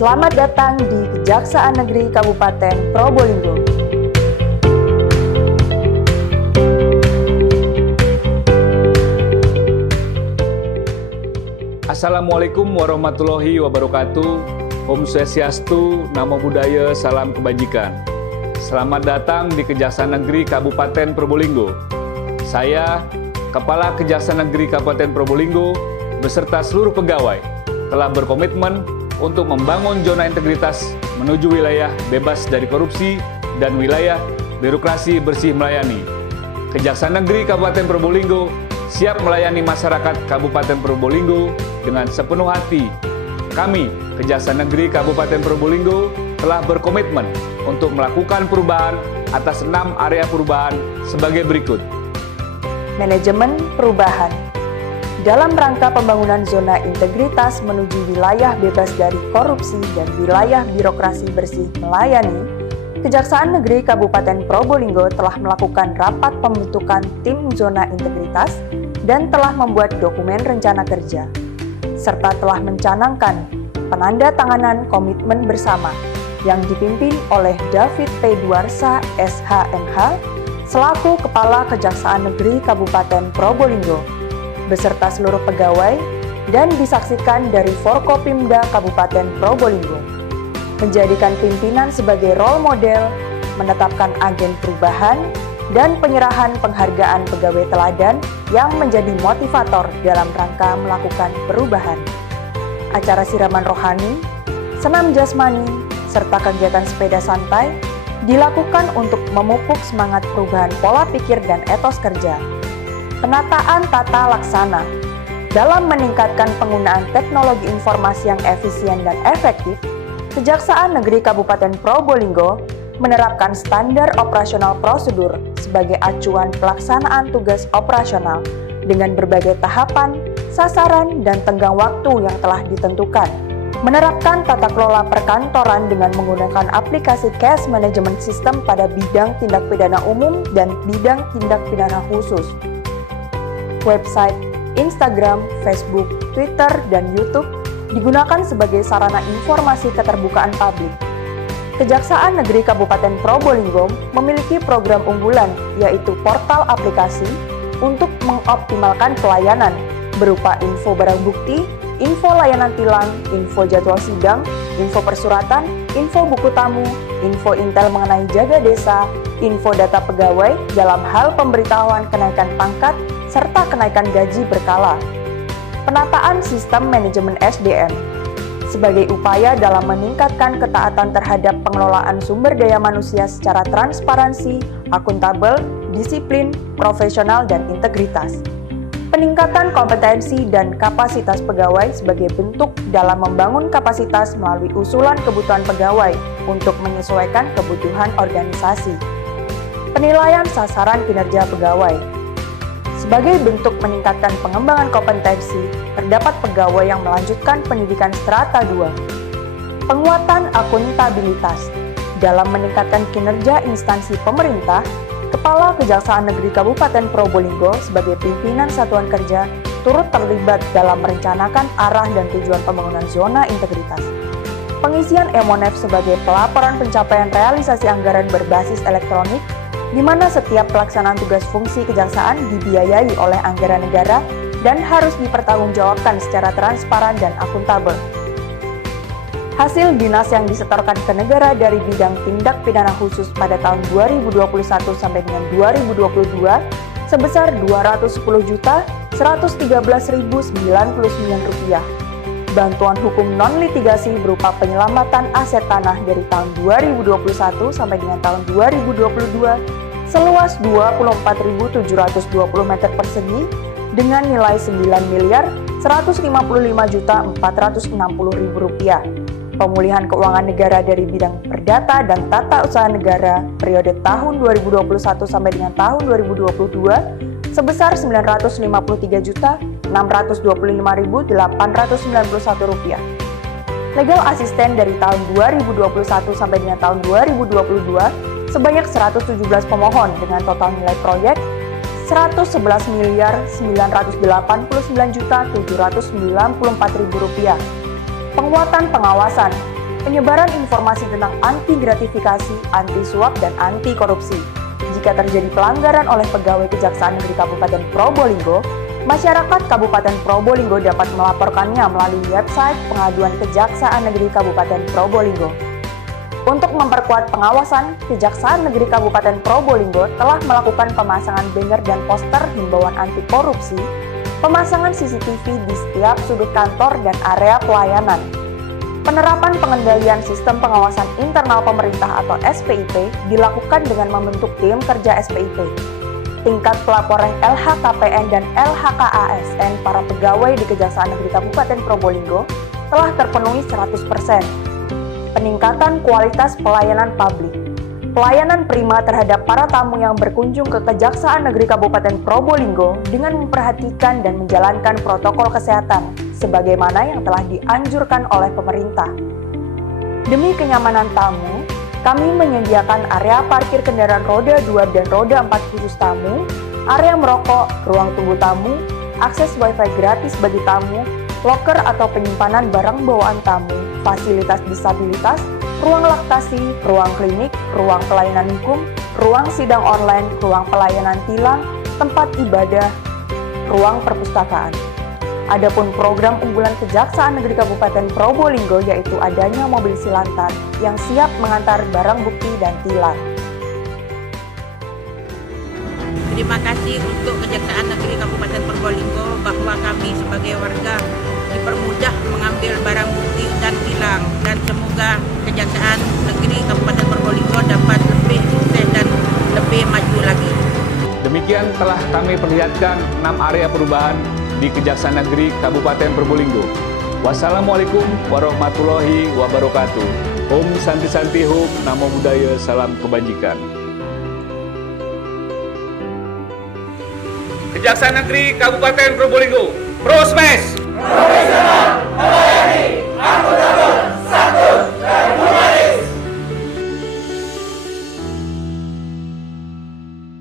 Selamat datang di Kejaksaan Negeri Kabupaten Probolinggo. Assalamualaikum warahmatullahi wabarakatuh. Om Swastiastu, Namo Buddhaya, salam kebajikan. Selamat datang di Kejaksaan Negeri Kabupaten Probolinggo. Saya, Kepala Kejaksaan Negeri Kabupaten Probolinggo, beserta seluruh pegawai, telah berkomitmen untuk membangun zona integritas menuju wilayah bebas dari korupsi dan wilayah birokrasi bersih melayani. Kejaksaan Negeri Kabupaten Probolinggo siap melayani masyarakat Kabupaten Probolinggo dengan sepenuh hati. Kami, Kejaksaan Negeri Kabupaten Probolinggo, telah berkomitmen untuk melakukan perubahan atas 6 area perubahan sebagai berikut. Manajemen perubahan. Dalam rangka pembangunan zona integritas menuju wilayah bebas dari korupsi dan wilayah birokrasi bersih melayani, Kejaksaan Negeri Kabupaten Probolinggo telah melakukan rapat pembentukan tim zona integritas dan telah membuat dokumen rencana kerja, serta telah mencanangkan penandatanganan komitmen bersama yang dipimpin oleh David P. Duarsa, SHMH, selaku Kepala Kejaksaan Negeri Kabupaten Probolinggo, beserta seluruh pegawai, dan disaksikan dari Forkopimda Kabupaten Probolinggo. Menjadikan pimpinan sebagai role model, menetapkan agen perubahan, dan penyerahan penghargaan pegawai teladan yang menjadi motivator dalam rangka melakukan perubahan. Acara siraman rohani, senam jasmani, serta kegiatan sepeda santai dilakukan untuk memupuk semangat perubahan pola pikir dan etos kerja. Penataan tata laksana dalam meningkatkan penggunaan teknologi informasi yang efisien dan efektif, Kejaksaan Negeri Kabupaten Probolinggo menerapkan standar operasional prosedur sebagai acuan pelaksanaan tugas operasional dengan berbagai tahapan, sasaran, dan tenggang waktu yang telah ditentukan. Menerapkan tata kelola perkantoran dengan menggunakan aplikasi Cash Management System pada bidang tindak pidana umum dan bidang tindak pidana khusus. Website, Instagram, Facebook, Twitter, dan YouTube digunakan sebagai sarana informasi keterbukaan publik. Kejaksaan Negeri Kabupaten Probolinggo memiliki program unggulan, yaitu portal aplikasi untuk mengoptimalkan pelayanan berupa info barang bukti, info layanan tilang, info jadwal sidang, info persuratan, info buku tamu, info intel mengenai jaga desa, info data pegawai dalam hal pemberitahuan kenaikan pangkat, serta kenaikan gaji berkala. Penataan sistem manajemen SDM sebagai upaya dalam meningkatkan ketaatan terhadap pengelolaan sumber daya manusia secara transparansi, akuntabel, disiplin, profesional, dan integritas. Peningkatan kompetensi dan kapasitas pegawai sebagai bentuk dalam membangun kapasitas melalui usulan kebutuhan pegawai untuk menyesuaikan kebutuhan organisasi. Penilaian sasaran kinerja pegawai sebagai bentuk meningkatkan pengembangan kompetensi, terdapat pegawai yang melanjutkan pendidikan strata 2. Penguatan akuntabilitas dalam meningkatkan kinerja instansi pemerintah, Kepala Kejaksaan Negeri Kabupaten Probolinggo sebagai pimpinan satuan kerja turut terlibat dalam merencanakan arah dan tujuan pembangunan zona integritas. Pengisian e-Monef sebagai pelaporan pencapaian realisasi anggaran berbasis elektronik, di mana setiap pelaksanaan tugas fungsi kejaksaan dibiayai oleh anggaran negara dan harus dipertanggungjawabkan secara transparan dan akuntabel. Hasil dinas yang disetorkan ke negara dari bidang tindak pidana khusus pada tahun 2021 sampai dengan 2022 sebesar Rp210.113.099. Bantuan hukum non-litigasi berupa penyelamatan aset tanah dari tahun 2021 sampai dengan tahun 2022 seluas 24.720 meter persegi dengan nilai Rp9.155.460.000. Pemulihan keuangan negara dari bidang perdata dan tata usaha negara periode tahun 2021 sampai dengan tahun 2022 sebesar Rp950.625.891. Legal asisten dari tahun 2021 sampai dengan tahun 2022 sebanyak 117 pemohon dengan total nilai proyek Rp11.989.794.000. Penguatan pengawasan penyebaran informasi tentang anti gratifikasi, anti suap, dan anti korupsi. Jika terjadi pelanggaran oleh pegawai Kejaksaan Negeri Kabupaten Probolinggo, masyarakat Kabupaten Probolinggo dapat melaporkannya melalui website pengaduan Kejaksaan Negeri Kabupaten Probolinggo. Untuk memperkuat pengawasan, Kejaksaan Negeri Kabupaten Probolinggo telah melakukan pemasangan banner dan poster himbauan anti korupsi, pemasangan CCTV di setiap sudut kantor dan area pelayanan. Penerapan pengendalian sistem pengawasan internal pemerintah atau SPIP dilakukan dengan membentuk tim kerja SPIP. Tingkat pelaporan LHKPN dan LHKASN para pegawai di Kejaksaan Negeri Kabupaten Probolinggo telah terpenuhi 100%. Peningkatan kualitas pelayanan publik. Pelayanan prima terhadap para tamu yang berkunjung ke Kejaksaan Negeri Kabupaten Probolinggo dengan memperhatikan dan menjalankan protokol kesehatan sebagaimana yang telah dianjurkan oleh pemerintah. Demi kenyamanan tamu, kami menyediakan area parkir kendaraan roda 2 dan roda 4 khusus tamu, area merokok, ruang tunggu tamu, akses wifi gratis bagi tamu, loker atau penyimpanan barang bawaan tamu, fasilitas disabilitas, ruang laktasi, ruang klinik, ruang pelayanan hukum, ruang sidang online, ruang pelayanan tilang, tempat ibadah, ruang perpustakaan. Adapun program unggulan Kejaksaan Negeri Kabupaten Probolinggo yaitu adanya mobil Silantar yang siap mengantar barang bukti dan tilang. Terima kasih untuk Kejaksaan Negeri Kabupaten Probolinggo bahwa kami sebagai warga dipermudah mengambil barang bukti dan tilang, dan semoga Kejaksaan Negeri Kabupaten Probolinggo dapat lebih sukses dan lebih maju lagi. Demikian telah kami perlihatkan 6 area perubahan di Kejaksaan Negeri Kabupaten Probolinggo. Wassalamualaikum warahmatullahi wabarakatuh. Om Santi Santi Hum, Namo Buddhaya, Salam Kebajikan. Kejaksaan Negeri Kabupaten Probolinggo, Prospes!